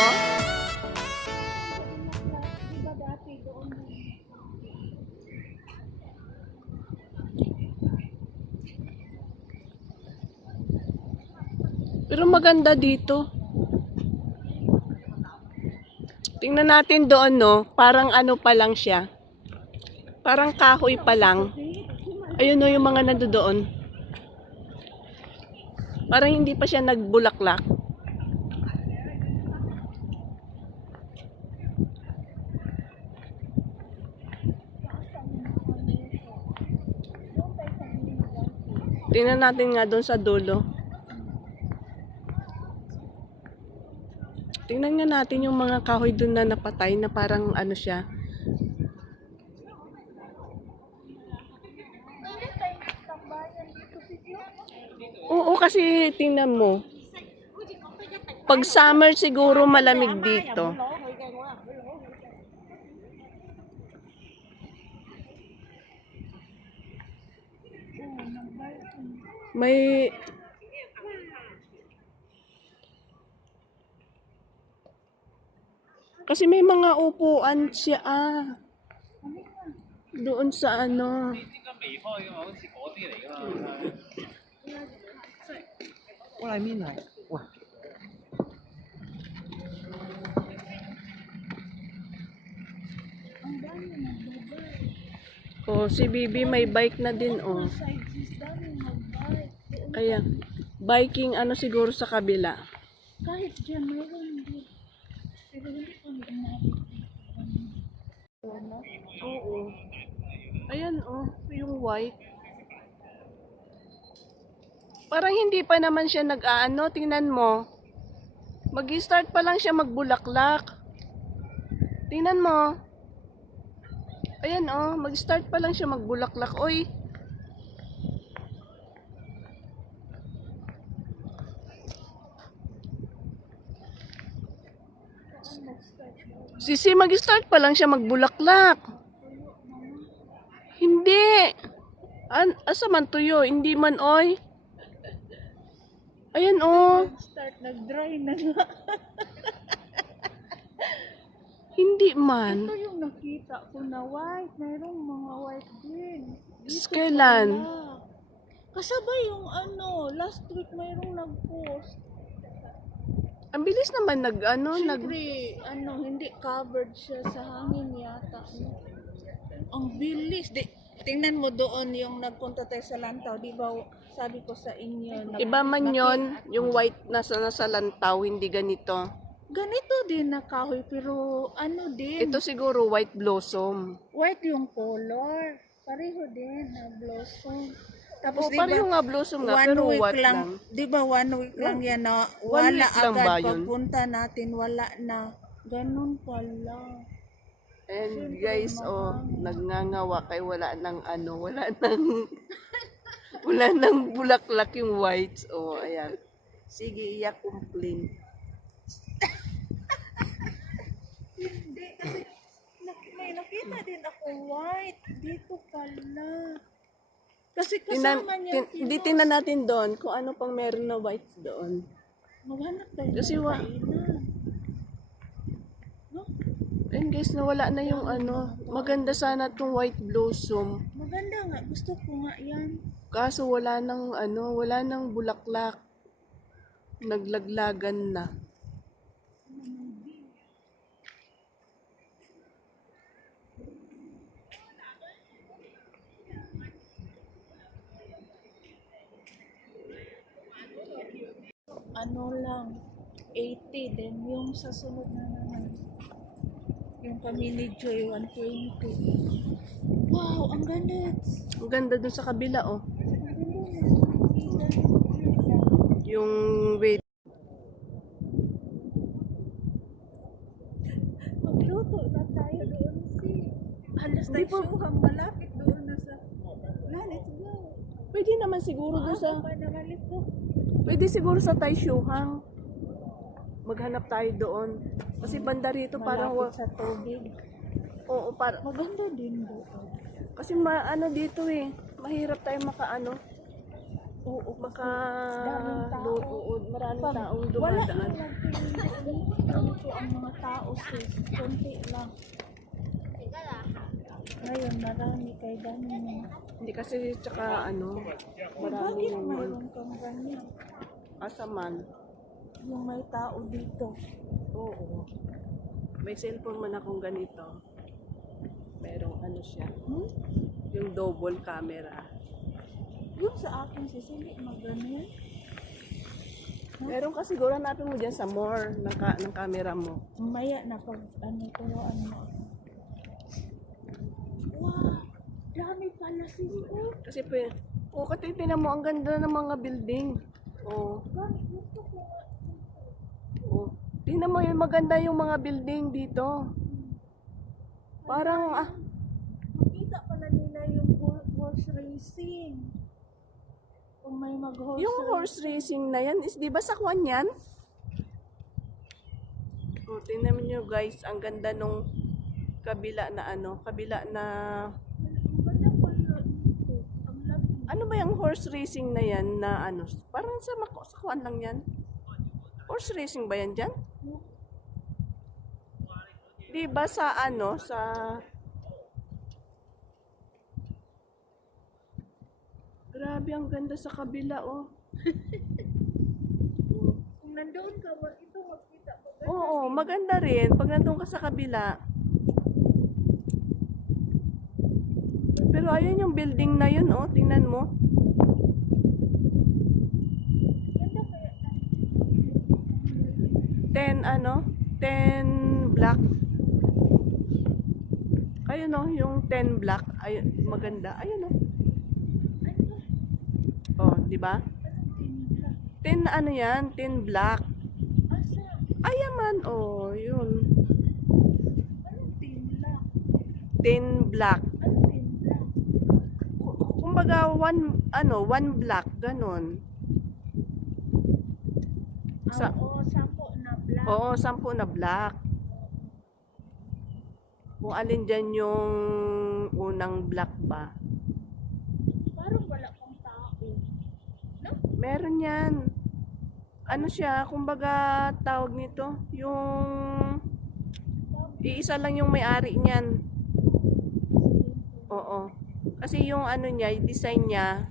oh. Diba dati doon? Pero maganda dito. Tingnan natin doon, no? Parang ano pa lang siya. Parang kahoy pa lang. Ayun, no, yung mga nandoon. Parang hindi pa siya nagbulaklak. Tingnan natin nga doon sa dulo. Tingnan nga natin yung mga kahoy doon na napatay na parang ano siya. Oo, kasi tingnan mo. Pag summer siguro malamig dito. May kasi may mga upuan siya doon sa ano. 過嚟面嚟，哇！ Oh, si Bibi may bike na din oh. Kaya biking ano siguro sa kabila. Kahit dyan, mayroon din. Pero hindi ko natin. Oo. Ayan oh, yung white. Parang hindi pa naman siya nag-aano, tingnan mo. Mag-start pa lang siya magbulaklak. Tingnan mo. Ayan oh, mag-start pa lang siya magbulaklak. Oy. Sisi, mag-start pa lang siya magbulaklak. Hindi. Asa man tuyo? Hindi man oy. Ayan oh. Start, nag-dry na nga. Hindi man. Ito yung nakita ko na white. Mayroong mga white din. Kailan? Kasabay yung ano, last week mayroong nag-post. Ang bilis naman Siyempre, hindi covered siya sa hangin yata. Ang bilis. Tingnan mo doon yung nagpunta tayo sa Lantaw. Di ba sabi ko sa inyo? Iba man yon, yung white nasa lantaw, hindi ganito. Ganito din na kahoy, pero ano din. Ito siguro white blossom. White yung color. Pareho din na blossom. Tapos Pareho nga blossom nga, pero white lang. Di ba 1 week lang yan na 1 wala week lang ba agad yun? pagpunta natin, wala na. Ganun pala. And guys, oh, nagngangawa kay wala nang wala nang bulaklak yung whites. Oh, ayan. Sige, iyak complain. Hindi, kasi may nakita din ako white. Dito pala. Kasi kasama niya Hindi tingnan natin doon kung ano pang meron na whites doon. maghanap tayo Kasi ng kainan. No? And guys, nawala na yung maganda sana tong white blossom. Maganda nga. Gusto ko nga yan. Kaso wala nang bulaklak. Naglaglagan na. Ano lang, 80. Then yung sa sunod na naman, yung kami ni Joy, 120. Wow, ang ganda. Ang ganda dun sa kabila, oh. Yung wait. Magluto na tayo doon Alas tayo syuhang malapit doon na sa... Let's go. Pwede naman siguro dun sa... Pa naman ito. Pwede siguro sa Taisyuhang. Maghanap tayo doon. Kasi banda rito parang... Malapit sa tubig. Oo, Maganda din doon. kasi dito eh. Mahirap tayo Oo, maka... daming tao. Maraming taong Wala dumadaan. yung nagtingin Ganito ang mga tao sis. Kunti lang. Ngayon, marami kay dami mo. Hindi kasi tsaka ano, marami Bakit yung mayroon kang ganyan? asaman. Yung may tao dito. Oo. May cellphone man akong ganito. Merong ano siya, yung double camera. Yung sa akin sis, hindi magganyan. Meron ka siguro hanapin mo dyan sa more ng camera mo. Maya na pag ano, turuan mo ako. Wow! Dami pala sis. Oh, Kasi katitignan mo, ang ganda ng mga building. Oo. gusto ko nga. Oo. Tingnan mo yung maganda yung mga building dito. Parang, Makita pala nila yung horse racing. Kung may mag-horse yung horse racing na yan, is di ba sa Kwan yan? O, tingnan nyo guys, ang ganda nung kabila na ano, kabila na, Ang ganda pala dito. Ang laki. ano ba yung horse racing na yan na ano, parang sa Kwan lang yan. Horse racing ba yan dyan? Di ba sa ano, sa, grabe ang ganda sa kabila oh. Kung nandoon ka, ito makita ko. Oo, maganda rin pag nandun ka sa kabila. Pero ayun yung building na yun, oh, tingnan mo. Ganda kaya 10 block. Ayun oh, yung 10 block, ayun, maganda. Ayun oh. Oh, di ba? 10 ano yan, 10 block. asa? Ayaman, oh, yun. Anong timla? 10 block. Anong timla? Kumbaga, one block, ganun. Sa, Oo, 10 na black. oo, 10 na block. Kung alin dyan yung unang block ba. Parang wala pang tao. No? Meron yan. Ano siya, kumbaga tawag nito, yung iisa lang yung may-ari niyan. Oo. Kasi yung ano niya, yung design niya,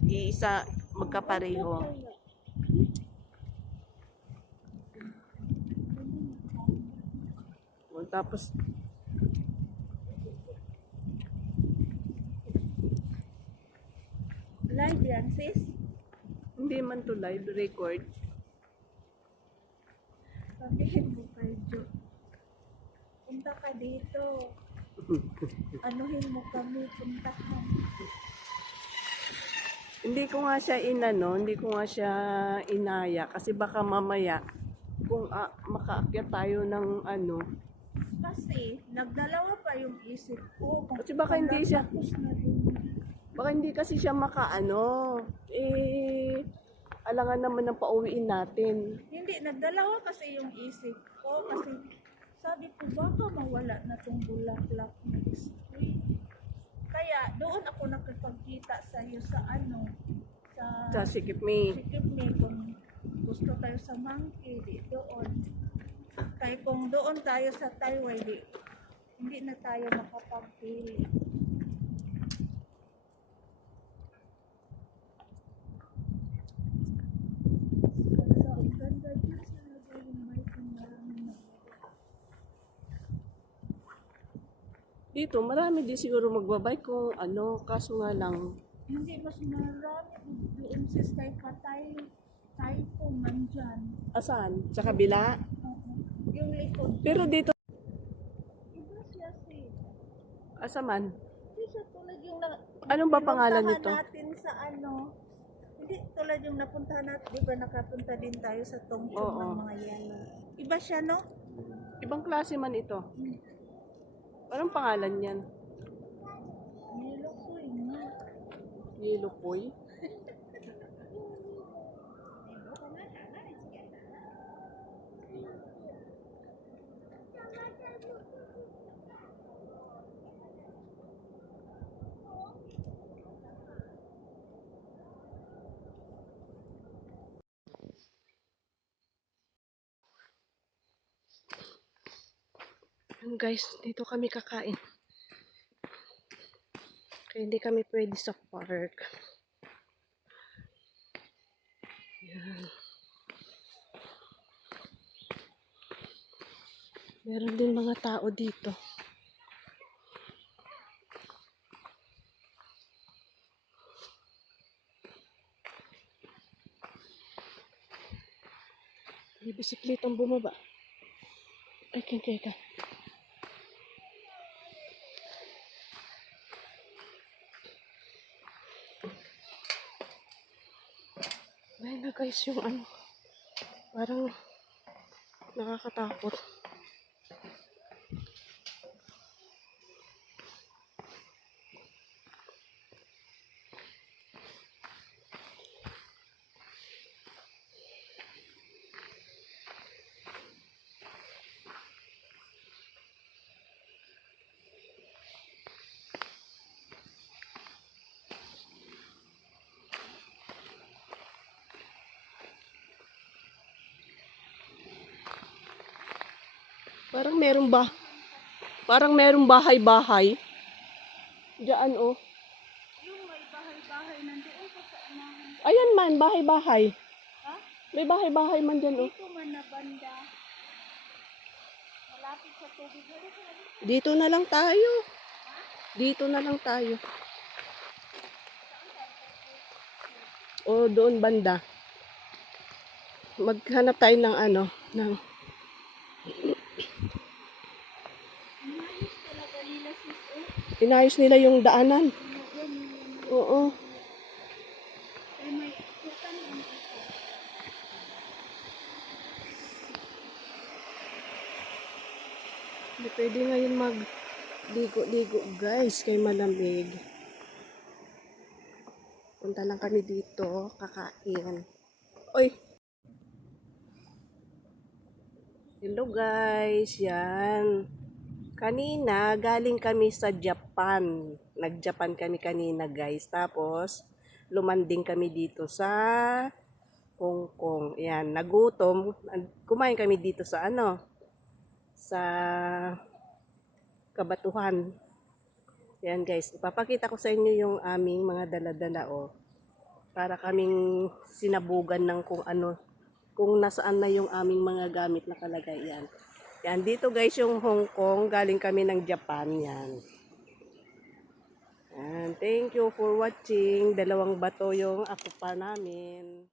iisa magkapareho. O, tapos, Live yan, sis. hindi man to live record. Sabihin mo kay Jo. Punta ka dito. Anuhin mo kami, puntahan. Hindi ko nga siya hindi ko nga siya inaya kasi baka mamaya kung makaakyat tayo ng ano. Kasi, nagdalawa pa yung isip ko. Kasi baka hindi siya, Tapos na din. baka hindi kasi siya alangan naman ng pauwiin natin. Hindi, nagdalawa kasi yung isip ko. Kasi, sabi ko, baka mawala na tong bulaklak na display. Kaya, doon ako nakipagkita sa iyo sa ano, Sa Sikip Me. Sikip Me, kung gusto tayo sa Monkey, di doon. Kaya kung doon tayo sa Taiwan, hindi na tayo makapagpili. Ang ganda dyan sa nagawin may marami na. Dito, marami din siguro magbabike kung ano, kaso nga lang, Hindi, mas marami doon sa Sky Patay. Tayo man dyan. asan? Sa kabila? Yung likod. Pero dito, Iba siya si. asaman? Hindi siya tulad yung Anong ba pangalan pinuntahan nito? natin sa ano. Hindi tulad yung napuntahan natin. Di ba nakapunta din tayo sa Tongchong Oo. ng mga yellow. Iba siya, no? Ibang klase man ito. Anong pangalan yan? Yellow ko nga. Yellow Poy? Yan guys, dito kami kakain. Kaya hindi kami pwede sa park. Yan. Meron din mga tao dito. May bisiklitang bumaba. Ay, kaya. Ayun na guys, yung ano, parang nakakatakot. Parang merong bahay-bahay. Diyan oh. Yung may bahay-bahay nandoon pa sa unahan. Ayan man, bahay-bahay. Ha? May bahay-bahay man dyan oh. Dito man na banda. Malapit sa tubig. Dito na lang tayo. Dito na lang tayo. O doon banda. Maghanap tayo ng ano, ng Inayos talaga nila sis. inayos nila yung daanan. Oo. Ay may kutan ang ito. Hindi pwede ngayon mag-ligo-ligo guys, kay malamig. Punta lang kami dito, kakain. Oy! Hello guys, yan. Kanina, galing kami sa Japan. Nag-Japan kami kanina guys. Tapos, lumanding kami dito sa Hong Kong. Yan, nagutom. Kumain kami dito sa ano? Sa Kabatuhan. Yan guys, ipapakita ko sa inyo yung aming mga dala-dala oh. Para kaming sinabugan ng kung ano, kung nasaan na yung aming mga gamit na kalagay yan. Yan, dito guys yung Hong Kong, galing kami ng Japan yan. Yan, thank you for watching. 2 bato yung akupa namin.